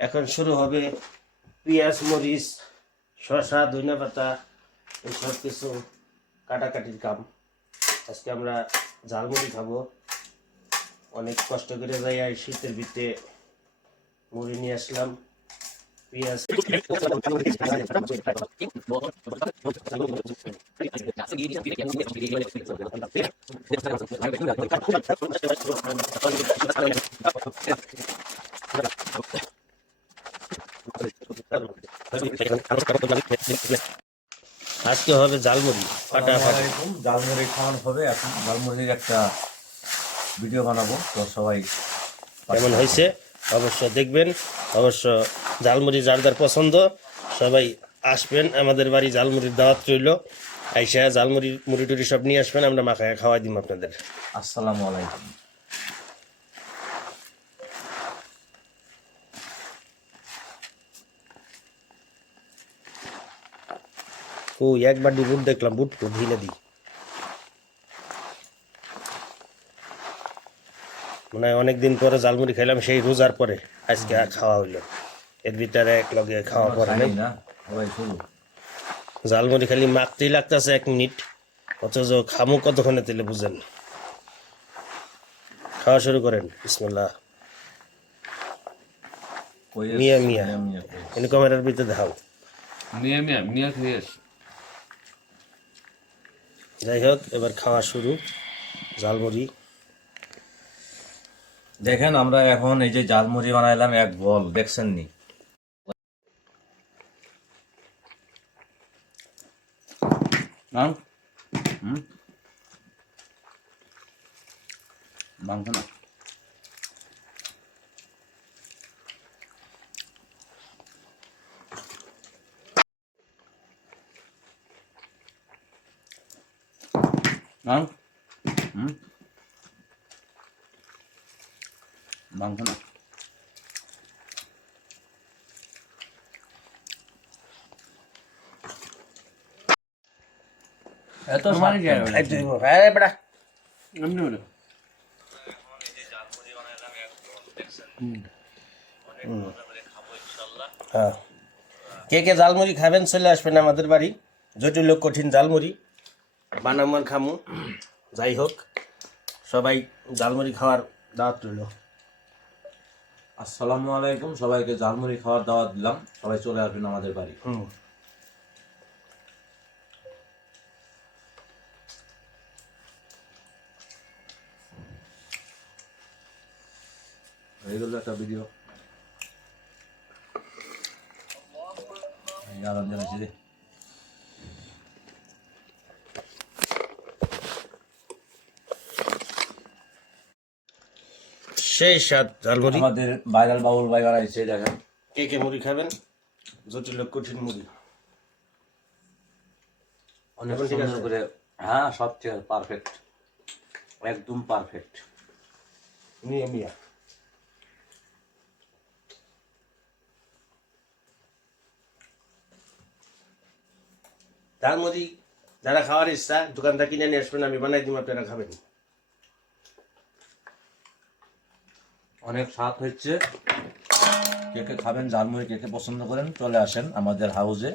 এখন শুরু হবে পেঁয়াজ, মরিচ, শসা, ধনিয়া পাতা এইসব কিছু কাটাকাটির কাম। আজকে আমরা ঝালমুড়ি খাব। অনেক কষ্ট করে যাই এই শীতের ভিতরে মুড়ি নিয়ে আসলাম। পেঁয়াজ আজকে হবে ঝালমুড়ি। ফাটাফাটি জালমুড়ি খাওয়ানো হবে এখন। জালমুড়ির একটা ভিডিও বানাবো। তো সবাই কেমন হয়েছে? অবশ্য দেখবেন অবশ্য ঝালমুড়ি যার যার পছন্দ সবাই আসবেন। আমাদের বাড়ি ঝালমুড়ির দাওয়াত রইল। আইসা ঝালমুড়ি মুড়ি টুড়ি সব নিয়ে আসবেন। আমরা মাখায় খাওয়াই দিব আপনাদের। আসসালামু আলাইকুম। ও একবার ডি বুট দেখলাম বুট ঢিলে দিই। মনে হয় অনেকদিন পরে ঝালমুড়ি খাইলাম সেই রোজার পরে আজকে আর খাওয়া হইল এর ভিতরে এক লগে খাওয়া পরে ঝালমুড়ি খালি মাখতেই লাগতেছে এক মিনিট অথচ খামু কতক্ষণে তেলে বুঝেন খাওয়া শুরু করেন বিসমুল্লাহ। মিয়া মিয়া। কই। এনে ক্যামেরার ভিতরে দেখাও। মিয়া মিয়া মিয়া খেয়ে। যাই হোক, এবার খাওয়া শুরু। ঝালমুড়ি। দেখেন, আমরা এখন এই যে জালমুড়ি বানাইলাম, এক বল, দেখছেন নি? মাংস না নাম হুম মাংস না এত এই তুই হ্যাঁ বেড়া এমনি হলো হ্যাঁ কে কে ঝালমুড়ি খাবেন চলে আসবেন আমাদের বাড়ি জটিল কঠিন ঝালমুড়ি বানামার খামু। যাই হোক সবাই ঝালমুড়ি খাওয়ার দাওয়াত রইল। আসসালামু আলাইকুম সবাইকে জালমুড়ি খাওয়ার দাওয়াত দিলাম। সবাই চলে আসবেন আমাদের বাড়ি। হুম। হয়ে গেল একটা ভিডিও সেই স্বাদ ঝালমুড়ি আমাদের ভাইরাল বাবুল ভাই বানাইছে দেখেন। কে কে মুড়ি খাবেন? জটিল কঠিন মুড়ি। অনেক সুন্দর আছে? করে হ্যাঁ সব ঠিক আছে পারফেক্ট একদম পারফেক্ট মিয়া মিয়া ঝালমুড়ি যারা খাওয়ার ইচ্ছা দোকানটা কিনে নিয়ে আসবেন আমি বানাই দিব আপনারা খাবেন। অনেক স্বাদ হচ্ছে কে কে খাবেন জানমুড়ি কে কে পছন্দ করেন, চলে আসেন আমাদের হাউসে